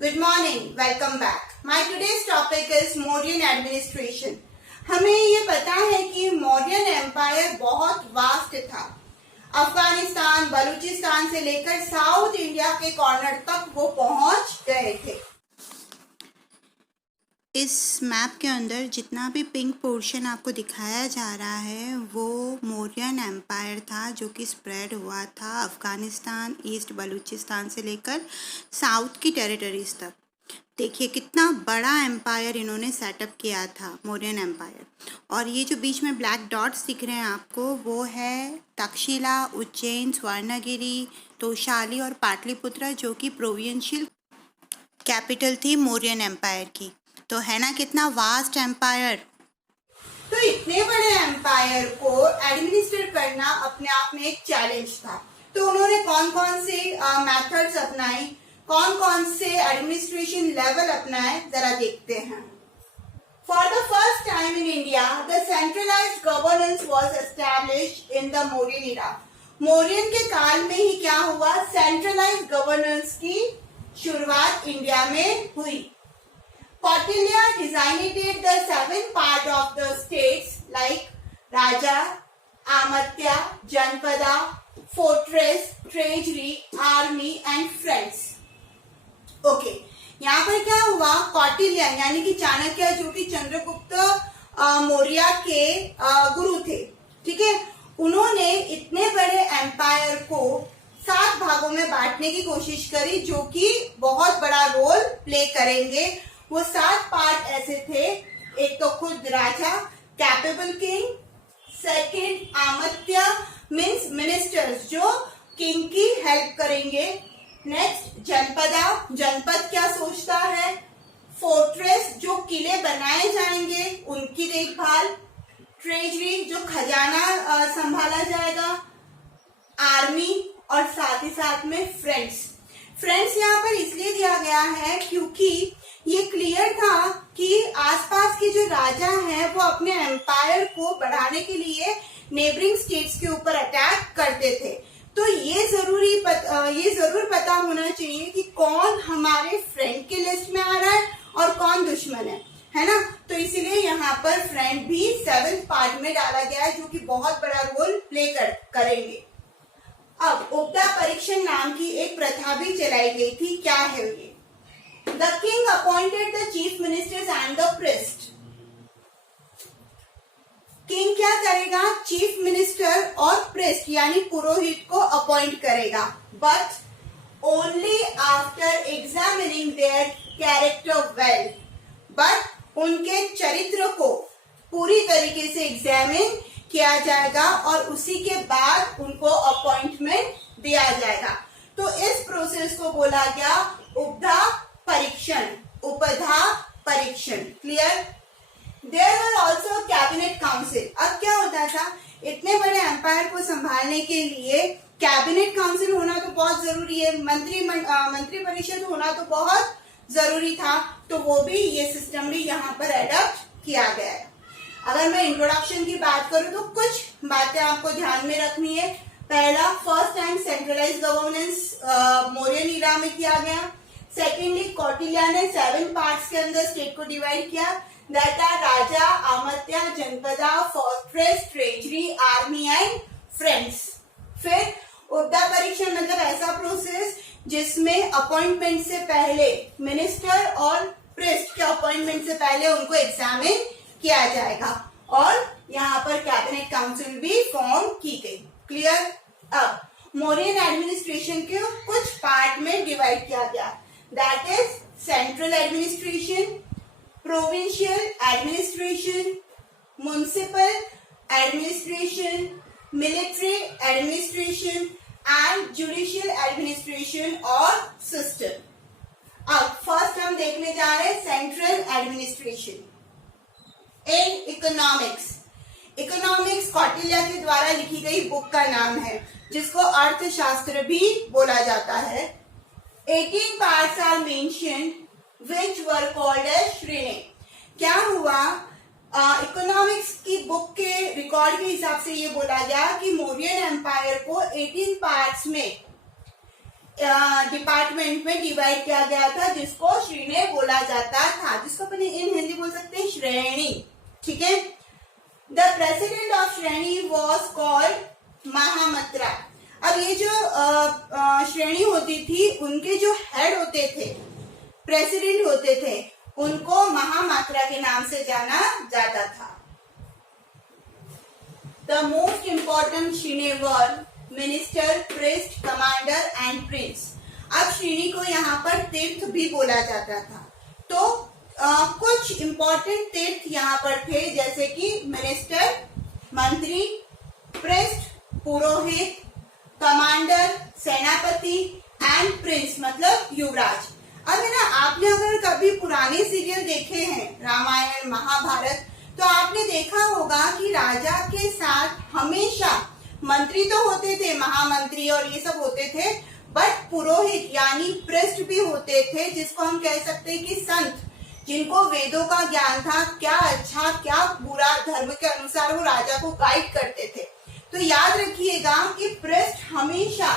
Good morning, welcome back. My today's topic is Mauryan administration. हमें ये पता है कि मौर्यन एम्पायर बहुत वास्ट था। अफगानिस्तान, बलूचिस्तान से लेकर साउथ इंडिया के कॉर्नर तक वो पहुंच गए थे। इस मैप के अंदर जितना भी पिंक पोर्शन आपको दिखाया जा रहा है वो मौर्यन एम्पायर था, जो कि स्प्रेड हुआ था अफ़गानिस्तान, ईस्ट बलूचिस्तान से लेकर साउथ की टेरिटरीज तक। देखिए कितना बड़ा एम्पायर इन्होंने सेटअप किया था, मौर्यन एम्पायर। और ये जो बीच में ब्लैक डॉट्स दिख रहे हैं आपको, वो है तक्षशिला, उज्जैन, स्वर्णगिरी, तोशाली और पाटलिपुत्र, जो कि प्रोविंशियल कैपिटल थी मौर्यन एम्पायर की। तो है ना कितना वास्ट एम्पायर। तो इतने बड़े एम्पायर को एडमिनिस्ट्रेट करना अपने आप में एक चैलेंज था। तो उन्होंने कौन कौन से मेथड्स अपनाए, कौन कौन से एडमिनिस्ट्रेशन लेवल अपनाए, जरा देखते हैं। For the first time in India the centralised governance was established in the Mauryan era. Mauryan के काल में ही क्या हुआ, सेंट्रलाइज्ड गवर्नेंस की शुरुआत इंडिया में हुई। Kautilya designated the 7 part of the states like Raja, Amatya, Janpada, Fortress, Treasury, Army and Friends. Okay, यहाँ पर क्या हुआ, कौटिल्य यानी कि चाणक्य, जो कि चंद्रगुप्त मौर्य के गुरु थे, ठीक है, उन्होंने इतने बड़े एम्पायर को 7 भागों में बांटने की कोशिश करी, जो कि बहुत बड़ा रोल प्ले करेंगे। वो 7 पार्ट ऐसे थे। एक तो खुद raja, capable king, second Amatya means ministers जो किंग की हेल्प करेंगे। नेक्स्ट जनपदा, जनपद क्या सोचता है। फोर्ट्रेस, जो किले बनाए जाएंगे उनकी देखभाल। ट्रेजरी, जो खजाना संभाला जाएगा। आर्मी, और साथ ही साथ में फ्रेंड्स। फ्रेंड्स यहाँ पर इसलिए दिया गया है क्योंकि ये क्लियर था कि आसपास के जो राजा हैं वो अपने एम्पायर को बढ़ाने के लिए नेबरिंग स्टेट्स के ऊपर अटैक करते थे। तो ये जरूर पता होना चाहिए कि कौन हमारे फ्रेंड के लिस्ट में आ रहा है और कौन दुश्मन है ना। तो इसीलिए यहाँ पर फ्रेंड भी 7th पार्ट में डाला गया है, जो कि बहुत बड़ा रोल प्ले करेंगे। अब उपदा परीक्षण नाम की एक प्रथा भी चलाई गई थी। क्या है ये? The king appointed the chief ministers and the priest. King क्या करेगा, चीफ मिनिस्टर और प्रिस्ट यानी पुरोहित को अपॉइंट करेगा, but only after examining their character well. But उनके चरित्र को पूरी तरीके से एग्जामिन किया जाएगा और उसी के बाद उनको अपॉइंटमेंट दिया जाएगा। तो इस प्रोसेस को बोला गया उपधा परीक्षण, उपधा परीक्षण। Clear? There were also cabinet council. अब क्या होता था, इतने बड़े एम्पायर को संभालने के लिए कैबिनेट काउंसिल होना तो बहुत जरूरी है, मंत्री परिषद होना तो बहुत जरूरी था। तो वो भी, ये सिस्टम भी यहाँ पर एडॉप्ट किया गया है। अगर मैं इंट्रोडक्शन की बात करूं तो कुछ बातें आपको ध्यान में रखनी है। पहला, first time centralised governance Mauryan era में किया गया। सेकेंडली, कौटिल्य ने 7 पार्ट्स के अंदर स्टेट को डिवाइड किया, that are raja, Amatya, Janapada, fortress, treasury, army and friends. फिर उपदा परीक्षण मतलब ऐसा प्रोसेस जिसमें अपॉइंटमेंट से पहले मिनिस्टर और प्रिस्ट के अपॉइंटमेंट से पहले उनको एग्जामिन किया जाएगा और यहाँ पर कैबिनेट काउंसिल भी फॉर्म की गई। क्लियर? अब मौर्यन एडमिनिस्ट्रेशन के कुछ पार्ट में डिवाइड किया गया, that is central administration, provincial administration, municipal administration, military administration and judicial administration और सिस्टम। अब फर्स्ट हम देखने जा रहे हैं central administration. In economics Kautilya के द्वारा लिखी गई बुक का नाम है, जिसको अर्थशास्त्र भी बोला जाता है। 18 parts are mentioned which were called as श्रेणी। क्या हुआ, इकोनॉमिक्स की बुक के रिकॉर्ड के हिसाब से ये बोला गया कि मौर्यन एम्पायर को 18 पार्ट्स में डिपार्टमेंट में डिवाइड किया गया था, जिसको श्रेणी बोला जाता था, जिसको अपन इन हिंदी बोल सकते हैं श्रेणी। ठीक है। द प्रेसिडेंट ऑफ श्रेणी वॉज कॉल्ड महामात्रा। अब ये जो श्रेणी होती थी, उनके जो हेड होते थे, प्रेसिडेंट होते थे, उनको महामात्रा के नाम से जाना जाता था। द मोस्ट इंपॉर्टेंट श्रेणी were minister, priest, commander and prince. अब श्रेणी को यहाँ पर तीर्थ भी बोला जाता था। तो कुछ इंपॉर्टेंट तीर्थ यहाँ पर थे, जैसे कि मिनिस्टर, मंत्री, प्रिस्ट, पुरोहित, कमांडर, सेनापति एंड प्रिंस मतलब युवराज। अब है ना, आपने अगर कभी पुराने सीरियल देखे हैं, रामायण, महाभारत, तो आपने देखा होगा कि राजा के साथ हमेशा मंत्री तो होते थे, महामंत्री और ये सब होते थे, बट पुरोहित यानी प्रिस्ट भी होते थे, जिसको हम कह सकते हैं कि संत, जिनको वेदों का ज्ञान था, क्या अच्छा क्या बुरा धर्म के अनुसार वो राजा को गाइड करते थे। तो याद रखिएगा कि प्रिस्ट हमेशा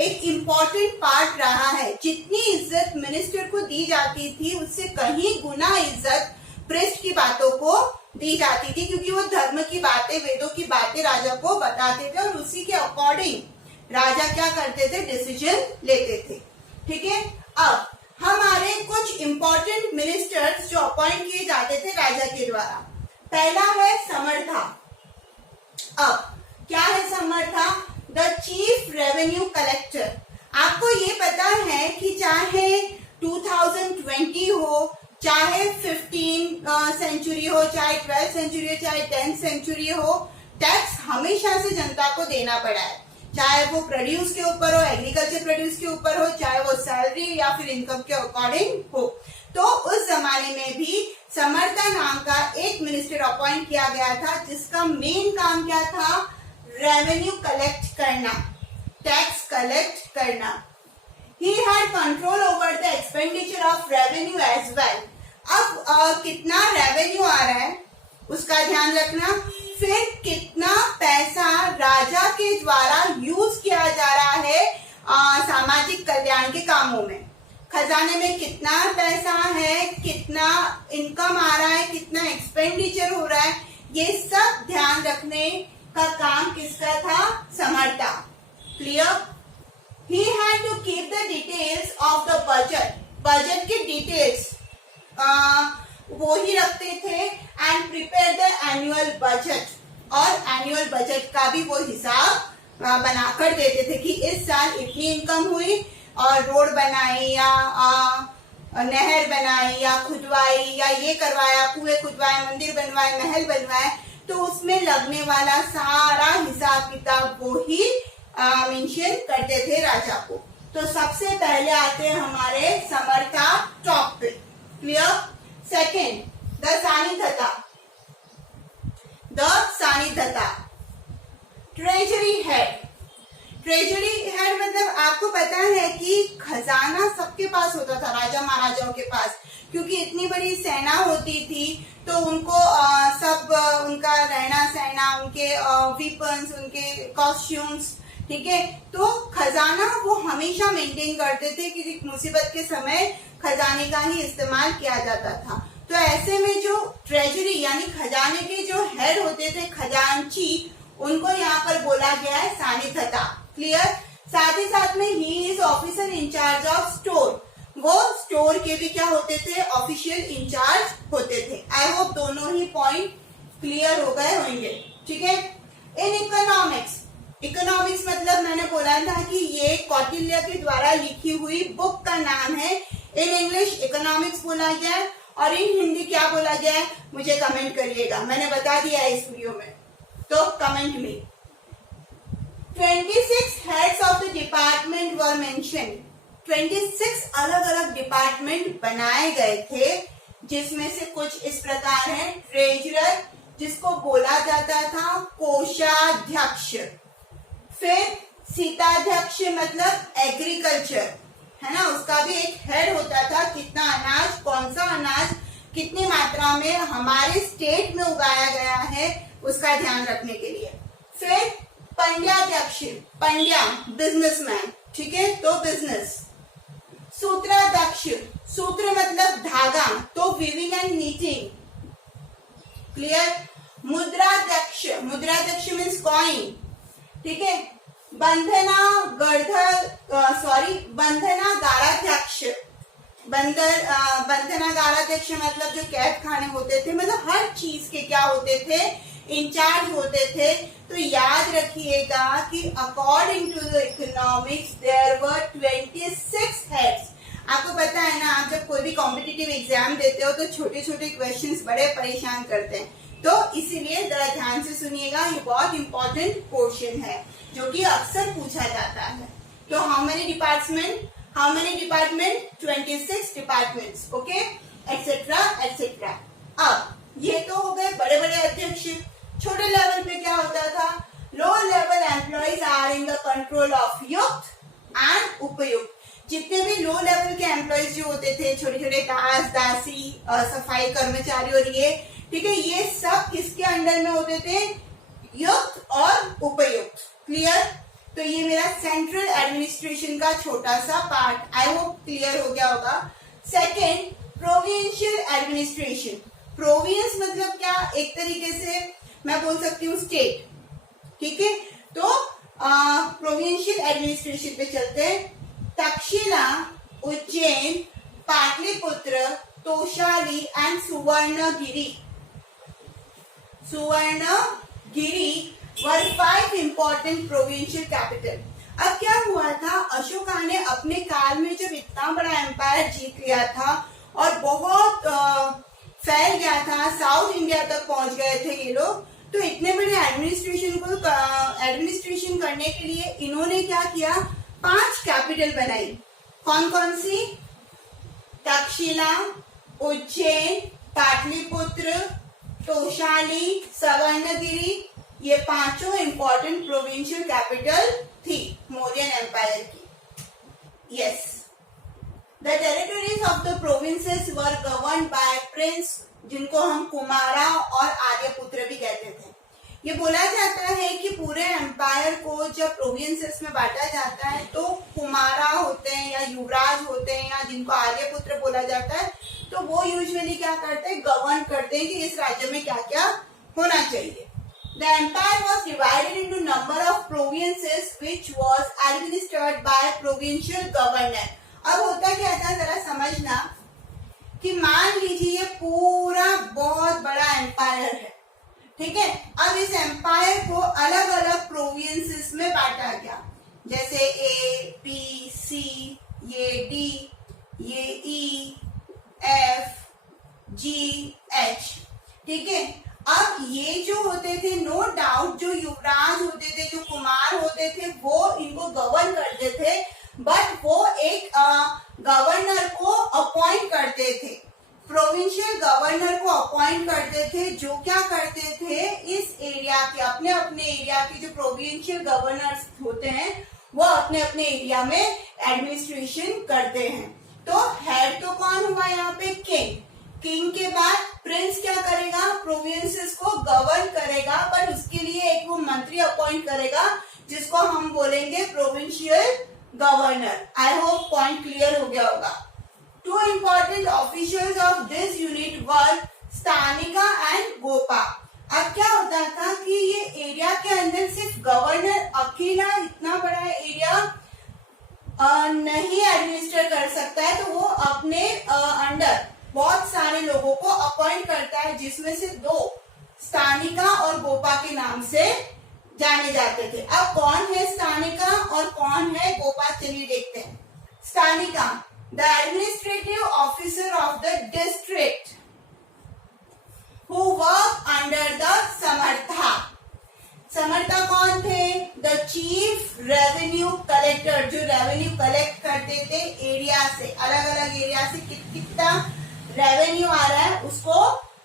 एक इम्पोर्टेंट पार्ट रहा है। जितनी इज्जत मिनिस्टर को दी जाती थी, उससे कहीं गुना इज्जत प्रिस्ट की बातों को दी जाती थी, क्योंकि वो धर्म की बातें, वेदों की बातें राजा को बताते थे और उसी के अकॉर्डिंग राजा क्या करते थे, डिसीजन लेते थे। ठीक है। अब हमारे कुछ इंपॉर्टेंट मिनिस्टर्स जो अपॉइंट किए जाते थे राजा के द्वारा, पहला है समर्था। अब क्या है Samaharta? The chief revenue collector. आपको ये पता है कि चाहे 2020 हो, चाहे 15 सेंचुरी हो, चाहे 12 सेंचुरी हो, चाहे 10 सेंचुरी हो, टैक्स हमेशा से जनता को देना पड़ा है। चाहे वो प्रोड्यूस के ऊपर हो, एग्रीकल्चर प्रोड्यूस के ऊपर हो, चाहे वो सैलरी या फिर इनकम के अकॉर्डिंग हो। तो उस जमाने में भी समर्था नाम का एक मिनिस्टर अपॉइंट किया गया था, जिसका मेन काम क्या था? रेवेन्यू कलेक्ट करना, टैक्स कलेक्ट करना। He had control over the expenditure of revenue as well. अब कितना रेवेन्यू आ रहा है उसका ध्यान रखना, फिर कितना पैसा राजा के द्वारा यूज किया जा रहा है सामाजिक कल्याण के कामों में। खजाने में कितना पैसा है, कितना इनकम आ रहा है, कितना एक्सपेंडिचर हो रहा है, ये सब ध्यान रखने का काम किसका था? समर्था। Clear? He had to keep the details of the budget. Budget के डिटेल्स वो ही रखते थे and prepare the annual budget, और एनुअल बजट का भी वो हिसाब बनाकर देते थे कि इस साल इतनी इनकम हुई और रोड बनाई या नहर बनाई या खुदवाई या ये करवाया, कुएं खुदवाए, मंदिर बनवाए, महल बनवाए, तो उसमें लगने वाला सारा हिसाब किताब वो ही मेंशन करते थे राजा को। तो सबसे पहले आते हैं हमारे समर्था टॉप पे। Clear? Second, the Sannidhata. The Sannidhata treasury head. Treasury head मतलब आपको पता है कि खजाना सबके पास होता था, राजा महाराजाओं के पास, क्योंकि इतनी बड़ी सेना होती थी, तो उनको सब उनका रहना सहना, उनके वीपन्स, उनके कॉस्ट्यूम्स, ठीक है, तो खजाना वो हमेशा मेंटेन करते थे, क्योंकि मुसीबत के समय खजाने का ही इस्तेमाल किया जाता था। तो ऐसे में जो ट्रेजरी यानी खजाने के जो हेड होते थे, खजांची, उनको यहाँ पर बोला गया है सानिधता। क्लियर? साथ ही साथ में ही is officer incharge of store. वो स्टोर के भी क्या होते थे? ऑफिशियल इंचार्ज होते थे। आई होप दोनों ही पॉइंट क्लियर हो गए होंगे। ठीक है। इन इकोनॉमिक्स, इकोनॉमिक्स मतलब मैंने बोला था कि ये कौटिल्य के द्वारा लिखी हुई बुक का नाम है। इन इंग्लिश इकोनॉमिक्स बोला गया है, और इन हिंदी क्या बोला गया है मुझे कमेंट करिएगा, मैंने बता दिया है इस वीडियो में, तो कमेंट में। 26 heads of the department were mentioned. 26 अलग अलग डिपार्टमेंट बनाए गए थे, जिसमें से कुछ इस प्रकार है। ट्रेजरर, जिसको बोला जाता था कोषाध्यक्ष, फिर सीताध्यक्ष मतलब एग्रीकल्चर, है ना, उसका भी एक हेड होता था, कितना अनाज, कौन सा अनाज कितनी मात्रा में हमारे स्टेट में उगाया गया है उसका ध्यान रखने के लिए। फिर पंड्याध्यक्ष, पंड्या बिजनेसमैन, ठीक है, तो बिजनेस। सूत्राध्यक्ष, सूत्र मतलब धागा, तो weaving and knitting, clear. Mudradhyaksha, Mudradhyaksha means coin, ठीक है। बंधनागाराध्यक्ष, बंधनागाराध्यक्ष मतलब जो कैद खाने होते थे, मतलब हर चीज के क्या होते थे, इंचार्ज होते थे। तो याद रखिएगा कि according to the economics there were 26 heads. आपको पता है ना, आप जब कोई भी कॉम्पिटिटिव एग्जाम देते हो तो छोटे छोटे क्वेश्चंस बड़े परेशान करते हैं, तो इसीलिए जरा ध्यान से सुनिएगा, ये बहुत इंपॉर्टेंट पोर्शन है जो कि अक्सर पूछा जाता है। तो how many department, 26 departments, okay, etcetera etcetera. अब ये तो हो गए बड़े बड़े अध्यक्ष। छोटे लेवल पे क्या होता था, low level employees are in the control of युक्त एंड उपयुक्त। जितने भी लो लेवल के एम्प्लॉइज जो होते थे, छोटे छोटे दास दासी, सफाई कर्मचारी और ये, ठीक है, ये सब किसके अंडर में होते थे, युक्त और उपयुक्त, क्लियर। तो ये मेरा सेंट्रल एडमिनिस्ट्रेशन का छोटा सा पार्ट, आई होप क्लियर हो गया होगा। Second, provincial administration. प्रोविंस मतलब क्या, एक तरीके से मैं बोल सकती हूँ स्टेट, ठीक है। तो प्रोविंशियल एडमिनिस्ट्रेशन पे चलते हैं। Takshashila, Ujjain, Pataliputra, Toshali and Suvarnagiri. Suvarnagiri were 5 important provincial capital. अब क्या हुआ था, अशोका ने अपने काल में जब इतना बड़ा एम्पायर जीत लिया था और बहुत फैल गया था, साउथ इंडिया तक पहुंच गए थे ये लोग, तो इतने बड़े एडमिनिस्ट्रेशन करने के लिए इन्होंने क्या किया, 5 कैपिटल बनाई। कौन कौन सी, तक्षशिला, उज्जैन, पाटलिपुत्र, तोशाली, सवर्णगिरी, ये 5 इंपॉर्टेंट प्रोविंशियल कैपिटल थी मौर्यन एम्पायर की। Yes, the territories of the provinces were governed bye Prince, जिनको हम कुमारा और आर्यपुत्र भी कहते थे। ये बोला जाता है कि पूरे एम्पायर को जब प्रोविंसेस में बांटा जाता है तो कुमारा होते हैं या युवराज होते हैं या जिनको आर्यपुत्र बोला जाता है, तो वो यूजुअली क्या करते हैं, गवर्न करते हैं कि इस राज्य में क्या क्या होना चाहिए। The empire was divided into number of provinces which was administered by provincial governor। अब होता क्या था, जरा समझना कि मान लीजिए ये पूरा बहुत बड़ा एम्पायर है, ठीक है। अब इस एम्पायर को अलग अलग प्रोविंसेस में बांटा गया, जैसे ए, बी, सी, ये डी, ये ई, एफ, जी, एच, ठीक है। अब ये जो होते थे, नो डाउट जो युवराज होते थे, जो कुमार होते थे, वो इनको गवर्न करते थे, बट वो एक गवर्नर को अपॉइंट करते थे, प्रोविंशियल गवर्नर को अपॉइंट करते थे, जो क्या करते थे, इस एरिया के अपने अपने एरिया के जो प्रोविंशियल गवर्नर्स होते हैं वो अपने अपने एरिया में एडमिनिस्ट्रेशन करते हैं। तो हेड तो कौन हुआ यहाँ पे, किंग। किंग के बाद प्रिंस क्या करेगा, प्रोविंसेस को गवर्न करेगा, पर उसके लिए एक वो मंत्री अपॉइंट करेगा जिसको हम बोलेंगे provincial governor. I hope point clear हो गया होगा। 2 important officials of this unit were Sthanika and Gopa. अब क्या होता था कि ये एरिया के अंदर सिर्फ गवर्नर अकेला इतना बड़ा एरिया नहीं एडमिनिस्टर कर सकता है, तो वो अपने अंडर बहुत सारे लोगों को अपॉइंट करता है, जिसमें से 2 स्थानिका और गोपा के नाम से जाने जाते थे। अब कौन है स्थानिका और कौन है गोपा, चलिए देखते हैं। स्थानिका, the administrative officer of the district who work under the samartha। समर्था कौन थे, द चीफ रेवेन्यू कलेक्टर, जो रेवेन्यू कलेक्ट करते थे एरिया से, अलग अलग एरिया से कितना रेवेन्यू आ रहा है उसको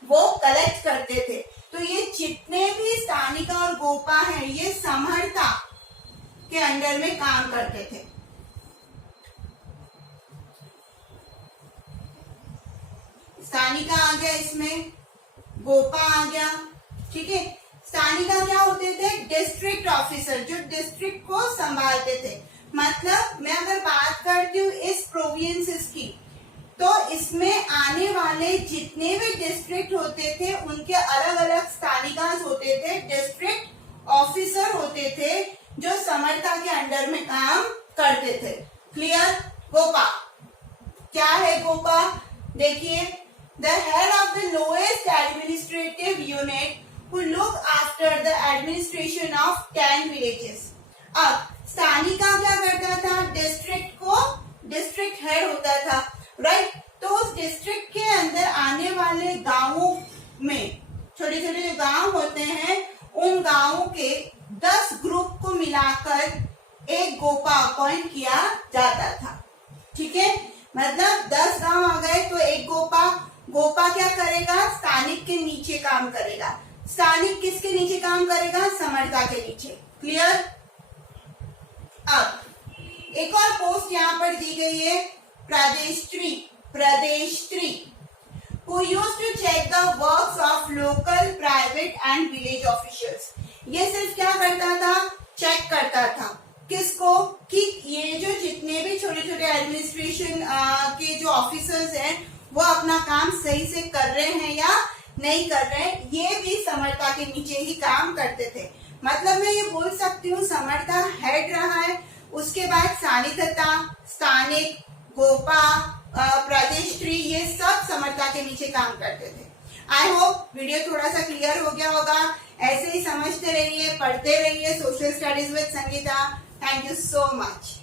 वो कलेक्ट करते थे। तो ये जितने भी स्थानिका और गोपा हैं ये समर्था के अंडर में काम करते थे। स्थानिका आ गया, इसमें गोपा आ गया, ठीक है। स्थानिका क्या होते थे, डिस्ट्रिक्ट ऑफिसर, जो डिस्ट्रिक्ट को संभालते थे। मतलब मैं अगर बात करती हूँ इस प्रोविंसेस की, तो इसमें आने वाले जितने भी डिस्ट्रिक्ट होते थे उनके अलग अलग स्थानिकाज होते थे, डिस्ट्रिक्ट ऑफिसर होते थे जो समर्था के अंडर में काम करते थे। क्लियर? गोपा क्या है? गोपा देखिए, the head of the lowest administrative unit who look after the administration of 10 villages। अब स्थानिका क्या करता था? डिस्ट्रिक्ट को डिस्ट्रिक्ट हेड होता था, राइट? तो उस डिस्ट्रिक्ट के अंदर आने वाले गांवों में, छोटे छोटे जो गांव होते हैं, उन गांवों के 10 ग्रुप को मिलाकर एक गोपा अपॉइंट किया जाता था। ठीक है, मतलब 10 गांव आ गए तो एक गोपा। गोपा क्या करेगा? स्थानिक के नीचे काम करेगा। स्थानिक किसके नीचे काम करेगा? समर्था के नीचे। क्लियर? अब एक और पोस्ट यहाँ पर दी गई है, प्रदेष्ट्री। प्रदेष्ट्री who used to check the works of local, private and village officials। ये सिर्फ क्या करता था? चेक करता था। किसको? कि ये जो जितने भी छोटे छोटे एडमिनिस्ट्रेशन के जो ऑफिसर्स हैं वो अपना काम सही से कर रहे हैं या नहीं कर रहे हैं। ये भी समर्था के नीचे ही काम करते थे। मतलब मैं ये बोल सकती हूँ समर्था हेड रहा है, उसके बाद सानिध्ता, स्थानिक, गोपा, प्रदेष्ट्री, ये सब समर्था के नीचे काम करते थे। आई होप वीडियो थोड़ा सा क्लियर हो गया होगा। ऐसे ही समझते रहिए, पढ़ते रहिए social studies with Sangeeta. Thank you so much.